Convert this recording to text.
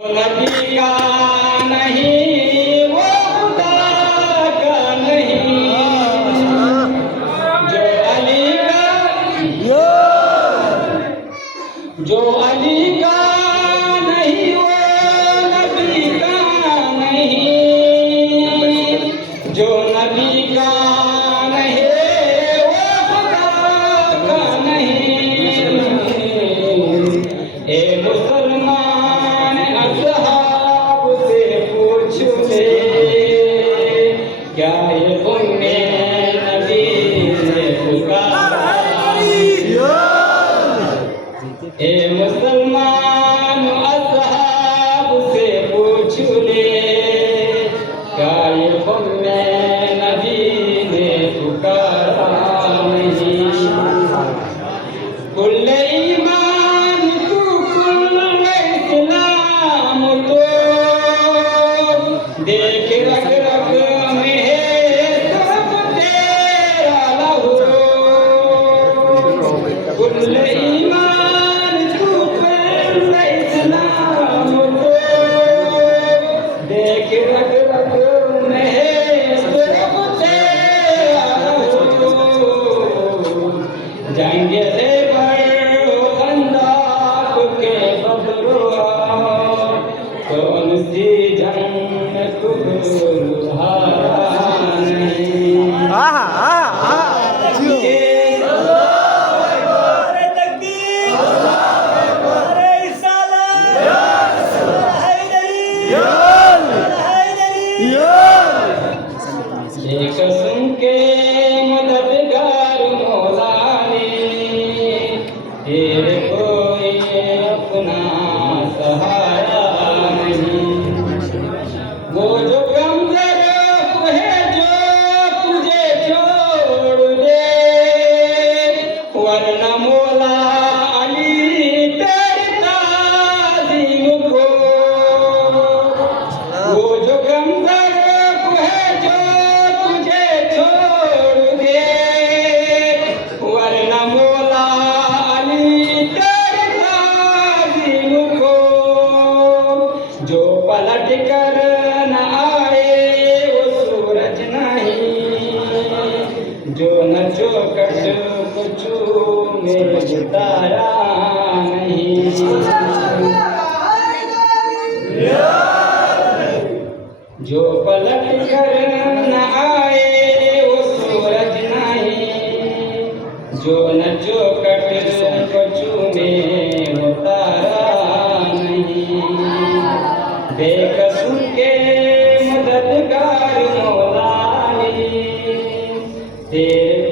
नबी का नहीं वो खुदा का नहीं, जो अली का नहीं वो नबी का नहीं, जो नबी का नहीं वो खुदा का नहीं। ए मुसलमान असहाब से पूछ ले, क्या ये तुमने नबी ने पुकारा? ए मुसलमान असहाब से पूछ ले, क्या ये तुमने नबी ने पुकारा नहीं? कुल्ले ईमान तू कुल्ले इस्लाम तो देख रग रग में सब तेरा लहू। कुल्ले ईमान तू कुल्ले इस्लाम तो देख रग रग में सब तेरा लहू। जाएंगे से कौन सी जंग तुम्हारा नहीं? एक सुन के मददगार मौला ने, तेरे कोई अपना सहारा नहीं। वो जो कमजोर है जो तुझे छोड़ दे, वरना मौला अली तेरी ताज़ीम को। वो जो कमजोर है जो तुझे छोड़ दे, वरना मौला अली तेरी ताज़ीम को। जो पलट कर न आए वो सूरज नहीं, जो न चौकट को चूमे तारा नहीं। जो पलट कर न आए वो सूरज नहीं, जो न चौकट को चूमे वो तारा नहीं। बेकसूर के मददगार मौला ने तेरे